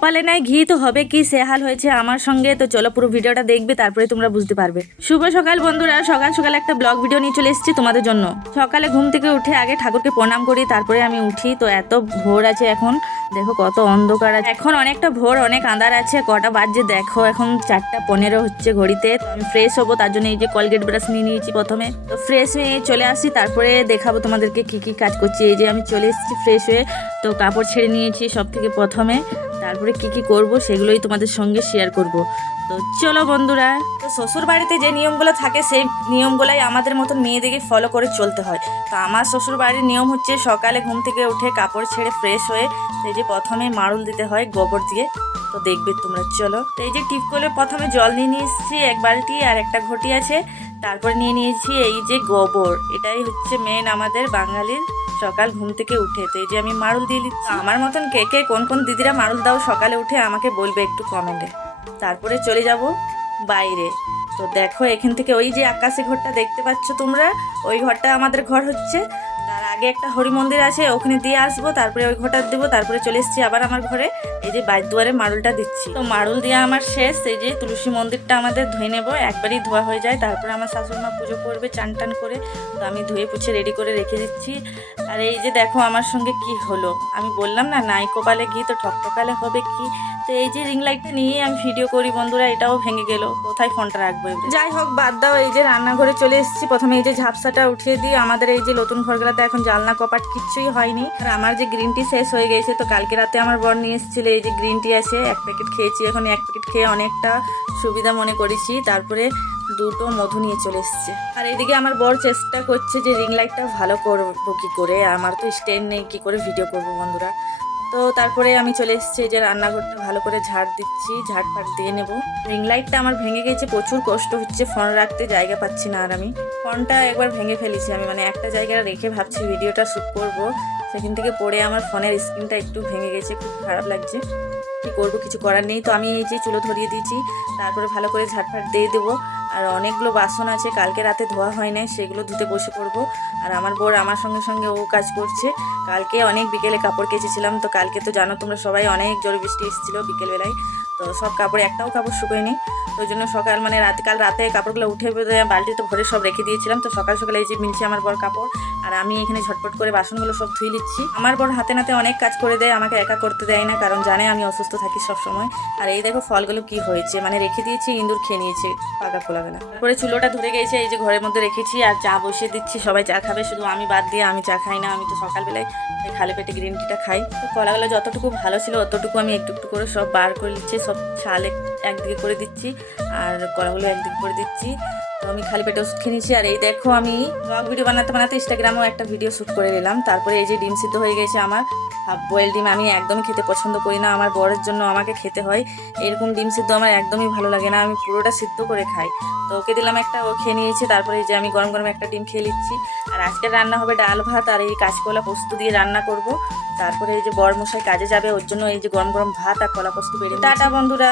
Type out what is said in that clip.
কপালে নাই ঘি তো হবে কি সে হাল হয়েছে আমার সঙ্গে। তো চলো পুরো ভিডিওটা দেখবে, তারপরে তোমরা বুঝতে পারবে। শুভ সকাল বন্ধুরা, সকাল সকাল একটা ব্লগ ভিডিও নিয়ে চলে এসেছি তোমাদের জন্য। সকালে ঘুম থেকে উঠে আগে ঠাকুরকে প্রণাম করি, তারপরে আমি উঠি। তো এত ভোর আছে এখন, দেখো কত অন্ধকার আছে এখন, অনেকটা ভোর, অনেক আঁধার আছে। কটা বাজে দেখো, এখন 4:15 হচ্ছে ঘড়িতে। তো আমি ফ্রেশ হবো, তার জন্য এই যে কলগেট ব্রাশ নিয়ে নিয়েছি প্রথমে। তো ফ্রেশ হয়ে চলে আসি, তারপরে দেখাবো তোমাদেরকে কি কি কাজ করছি। এই যে আমি চলে এসেছি ফ্রেশ হয়ে, তো কাপড় ছেড়ে নিয়েছি সব থেকে প্রথমে। তারপরে কি কি করব সেগুলোই তোমাদের সঙ্গে শেয়ার করব। তো চলো বন্ধুরা। তো শ্বশুর বাড়িতে যে নিয়মগুলো থাকে সেই নিয়মগুলাই আমাদের মতন মেয়েদেরকে ফলো করে চলতে হয়। তো আমার শ্বশুর বাড়ির নিয়ম হচ্ছে সকালে ঘুম থেকে উঠে কাপড় ছেড়ে ফ্রেশ হয়ে এই যে প্রথমে মাড়ুল দিতে হয় গোবর দিয়ে। তো দেখবে তোমরা, চলো। তো এই যে টিপ করে প্রথমে জল নিয়ে নিয়েছি এক বালতি, আর একটা ঘটি আছে। তারপরে নিয়ে নিয়েছি এই যে গোবর। এটাই হচ্ছে মেন আমাদের বাঙালির সকাল ঘুম থেকে উঠে। তো এই যে আমি মাড়ুল দিয়ে দিচ্ছি। আমার মতন কে কে কোন কোন দিদিরা মাড়ুল দাও সকালে উঠে আমাকে বলবে একটু কমেন্টে। তারপরে চলে যাব বাইরে। তো দেখো এখান থেকে ওই যে আকাশি ঘরটা দেখতে পাচ্ছ তোমরা, ওই ঘরটা আমাদের ঘর হচ্ছে। তার আগে একটা হরি মন্দির আছে, ওখানে দিয়ে আসবো, তারপরে ওই ঘরটা দেবো। তারপরে চলে এসেছি আবার আমার ঘরে। এই যে বাইর দুয়ারে মাড়ুলটা দিচ্ছি। তো মাড়ুল দিয়ে আমার শেষ। এই যে তুলসী মন্দিরটা আমাদের ধুয়ে নেবো, একবারই ধোয়া হয়ে যায়। তারপরে আমার শাশুড়িমা পুজো করবে চান টান করে। তো আমি ধুয়ে পুছে রেডি করে রেখে দিচ্ছি। আর এই যে দেখো আমার সঙ্গে কি হলো, আমি বললাম না নাই কপালে ঘি তো ঠকঠকালে হবে কি। তো এই যে রিং লাইটটা নিয়ে আমি ভিডিও করি বন্ধুরা, এটাও ভেঙে গেল, কোথায় ফোনটা রাখবো। যাই হোক বাদ দাও। এই যে রান্নাঘরে চলে এসেছি। প্রথমে এই যে ঝাপসাটা উঠিয়ে দিই। আমাদের এই যে নতুন ঘরগুলোতে এখন জানলা কপাট কিচ্ছুই হয়নি। আর আমার যে গ্রিন টি শেষ হয়ে গেছে, তো কালকে রাতে আমার বর নিয়ে এসেছিল এই যে গ্রিন টি আছে, এক প্যাকেট খেয়েছি। এখন এক প্যাকেট খেয়ে অনেকটা সুবিধা মনে করেছি। তারপরে দুটো মধু নিয়ে চলে এসছে। আর এইদিকে আমার বর চেষ্টা করছে যে রিং লাইটটা ভালো করবো কি করে, আমার তো স্ট্যান্ড নেই, কি করে ভিডিও করবো বন্ধুরা। তো তারপরে আমি চলে এসেছি যে রান্নাঘরটা ভালো করে ঝাড় দিচ্ছি, ঝাড় ফাট দিয়ে নেব। রিং লাইটটা আমার ভেঙে গেছে, প্রচুর কষ্ট হচ্ছে, ফোন রাখতে জায়গা পাচ্ছি না। আর আমি ফোনটা একবার ভেঙে ফেলেছি, আমি মানে একটা জায়গায় রেখে ভাবছি ভিডিওটা শ্যুট করব, সেখান থেকে পড়ে আমার ফোনের স্ক্রিনটা একটু ভেঙে গেছে, খুব খারাপ লাগছে। কী করবো, কিছু করার নেই। তো আমি এই যে চুলো ধরিয়ে দিয়েছি, তারপরে ভালো করে ঝাড়ফাট দিয়ে দেবো। আর অনেকগুলো বাসন আছে কালকে রাতে ধোয়া হয় নাই, সেগুলো ধুতে বসে পড়বো। আর আমার বর আমার সঙ্গে সঙ্গে ও কাজ করছে। কালকে অনেক বিকেলে কাপড় কেচেছিলাম। তো কালকে তো জানো তোমরা সবাই, অনেক জোরে বৃষ্টি এসেছিলো বিকেলবেলায়। তো সব কাপড়, একটাও কাপড় শুকোয়নি। তো ওই জন্য সকাল মানে কাল রাতে কাপড়গুলো উঠে বালতিতে ভরে সব রেখে দিয়েছিলাম। তো সকাল সকালে এই যে মিলছে আমার বর কাপড়, আর আমি এখানে ঝটপট করে বাসনগুলো সব ধুয়ে নিচ্ছি। আমার বর হাতে নাতে অনেক কাজ করে দেয়, আমাকে একা করতে দেয় না, কারণ জানে আমি অসুস্থ থাকি সব সময়। আর এই দেখো ফলগুলো কি হয়েছে, মানে রেখে দিয়েছি, ইঁদুর খেয়ে নিয়েছে পাকা খোলাবেলা। তারপরে চুলোটা ধরে গেছে, এই যে ঘরের মধ্যে রেখেছি, আর চা বসিয়ে দিচ্ছি। সবাই চা খাবে, শুধু আমি বাদ দিয়ে, আমি চা খাই না। আমি তো সকালবেলায় খালি পেটে গ্রিন টিটা খাই। তো কলাগুলো যতটুকু ভালো ছিল অতটুকু আমি একটু একটু করে সব বার করে নিচ্ছি, সব ছাল একদিকে করে দিচ্ছি, আর কলাগুলো একদিকে করে দিচ্ছি। তো আমি খালি পেটে ওষুধ খেয়ে নিচ্ছি। আর এই দেখো আমি ব্লগ ভিডিও বানাতে বানাতে ইনস্টাগ্রামেও একটা ভিডিও শ্যুট করে নিলাম। তারপরে এই যে ডিম সিদ্ধ হয়ে গেছে আমার, হাফ বয়েল ডিম। আমি একদমই খেতে পছন্দ করি না, আমার বরের জন্য আমাকে খেতে হয়। এরকম ডিম সিদ্ধ আমার একদমই ভালো লাগে না, আমি পুরোটা সিদ্ধ করে খাই। তো ওকে দিলাম একটা, ও খেয়ে নিয়েছে। তারপরে এই যে আমি গরম গরম একটা ডিম খেয়ে নিচ্ছি। আর আজকের রান্না হবে ডাল ভাত আর এই কাঁচকলা পোস্ত দিয়ে রান্না করব। তারপরে এই যে বর মশাই কাজে যাবে, ওর জন্য এই যে গরম গরম ভাত আর কলা পোস্ত বেরিয়ে। টাটা বন্ধুরা।